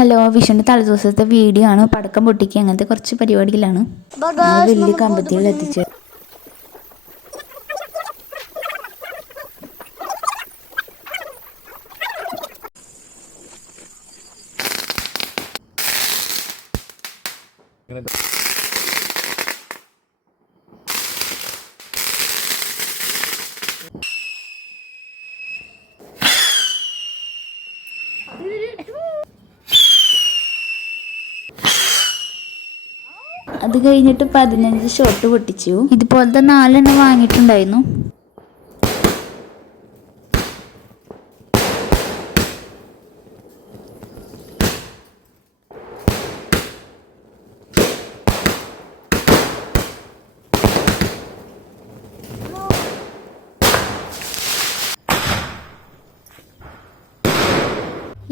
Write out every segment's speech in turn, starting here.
Hello, വിഷുവിൻ്റെ തലേദിവസത്തെ video ആണ്. പടക്കം പൊട്ടിക്കുക അങ്ങനത്തെ കുറച്ച് പരിപാടിയിലാണ്. വലിയ കമ്പത്തിയിൽ എത്തിച്ച് അത് കഴിഞ്ഞിട്ട് 15 ഷോട്ട് പൊട്ടിച്ചു. ഇതുപോലത്തെ 4 വാങ്ങിയിട്ടുണ്ടായിരുന്നു.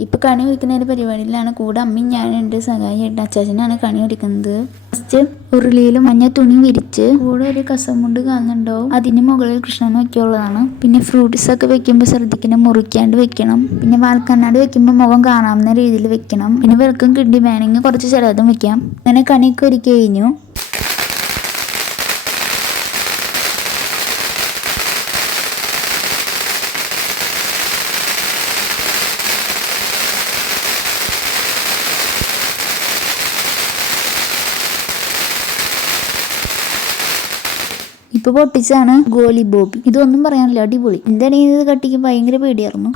ഇപ്പോൾ കണി ഒരുക്കുന്നതിൻ്റെ പരിപാടിയിലാണ്. കൂടെ അമ്മയും ഞാനുണ്ട്. സഹായിയായിട്ട് അച്ചാച്ചനാണ് കണി ഒരുക്കുന്നത്. ഫസ്റ്റ് ഉരുളിയിൽ മഞ്ഞ തുണി വിരിച്ച് കൂടെ ഒരു കസമുണ്ട് കാണുന്നുണ്ടാവും. അതിന് മുകളിൽ കൃഷ്ണന് വയ്ക്കുള്ളതാണ്. പിന്നെ ഫ്രൂട്ട്സ് ഒക്കെ വെക്കുമ്പോൾ ശ്രദ്ധിക്കണം, മുറിക്കാണ്ട് വെക്കണം. പിന്നെ വാൽക്കണ്ണാടി വെക്കുമ്പോൾ മുഖം കാണാവുന്ന രീതിയിൽ വെക്കണം. പിന്നെ വെൽക്കം കിഡ്നി വേണമെങ്കിൽ കുറച്ച് ചിലതും വെക്കാം. അങ്ങനെ കണിയൊക്കെ ഒരുക്കി കഴിഞ്ഞു. ഇപ്പൊ പൊട്ടിച്ചാണ് ഗോലി ബോബി. ഇതൊന്നും പറയാനില്ല, അടിപൊളി. എന്താണെങ്കിൽ ഇത് കട്ടിക്ക് ഭയങ്കര പേടിയായിരുന്നു.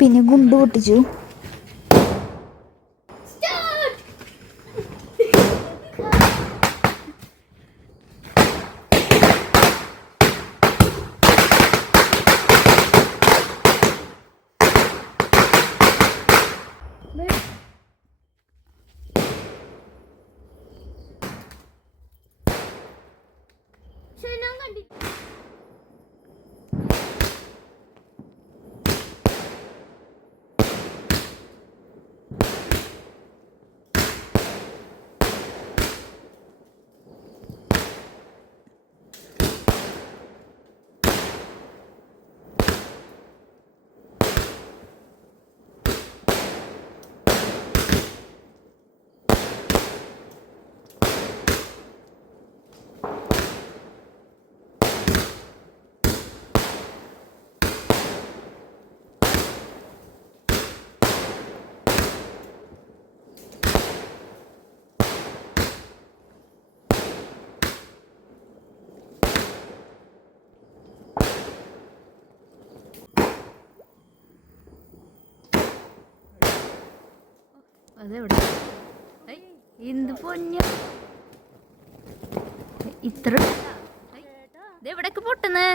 പിന്നെ ഗുണ്ട് പൊട്ടിച്ചു. അതെവിടെ എന്ത് പൊന്ന ഇത്ര ഇതെവിടൊക്കെ പൊട്ടുന്നേ.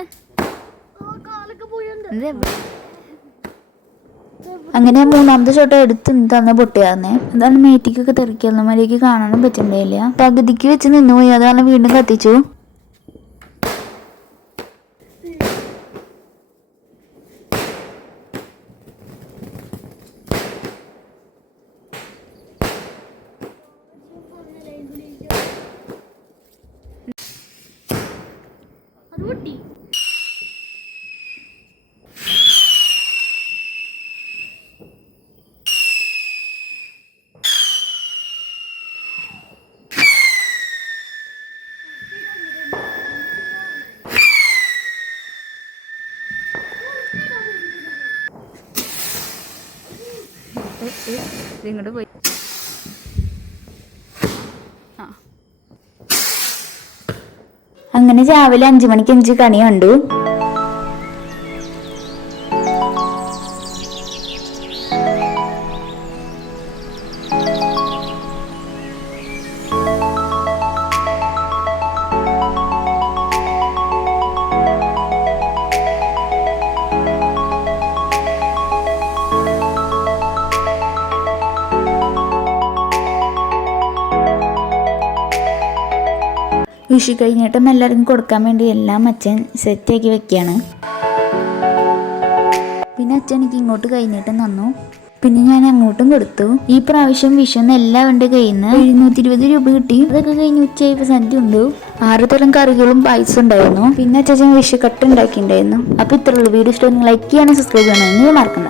അങ്ങനെ 3ാമത്തെ ഷോട്ട് എടുത്ത് തന്ന പൊട്ടിയാന്നേ. അതാണ് മേറ്റിക്കൊക്കെ തെറിക്കുന്ന മര്യാദയ്ക്ക് കാണാനും പറ്റുന്നില്ല. പകുതിക്ക് വെച്ച് നിന്നുപോയി. അതാണ് വീണ്ടും കത്തിച്ചു. ഇങ്ങോട്ട് പോയി അങ്ങനെ രാവിലെ 5 മണിക്ക് 5 കണി കണ്ടു. വിഷു കഴിഞ്ഞിട്ടും എല്ലാവർക്കും കൊടുക്കാൻ വേണ്ടി എല്ലാം അച്ഛൻ സെറ്റാക്കി വെക്കുകയാണ്. പിന്നെ അച്ഛൻ എനിക്ക് ഇങ്ങോട്ട് കഴിഞ്ഞിട്ടും തന്നു. പിന്നെ ഞാൻ അങ്ങോട്ടും കൊടുത്തു. ഈ പ്രാവശ്യം വിഷുന്ന് എല്ലാവരുടെ കയ്യിൽ നിന്ന് 720 രൂപ കിട്ടി. അതൊക്കെ കഴിഞ്ഞ് ഉച്ചയായപ്പോൾ സദ്യ ഉണ്ട്. 6 തരം കറികളും പായസം ഉണ്ടായിരുന്നു. പിന്നെ അച്ഛൻ വിഷു കട്ട് ഉണ്ടാക്കിയിട്ടുണ്ടായിരുന്നു. അപ്പോൾ ഇത്രയുള്ളൂ. വീഡിയോ ഇഷ്ടം ലൈക്ക് ചെയ്യാനും സബ്സ്ക്രൈബ് ചെയ്യണം. നീ മറക്കണ്ട.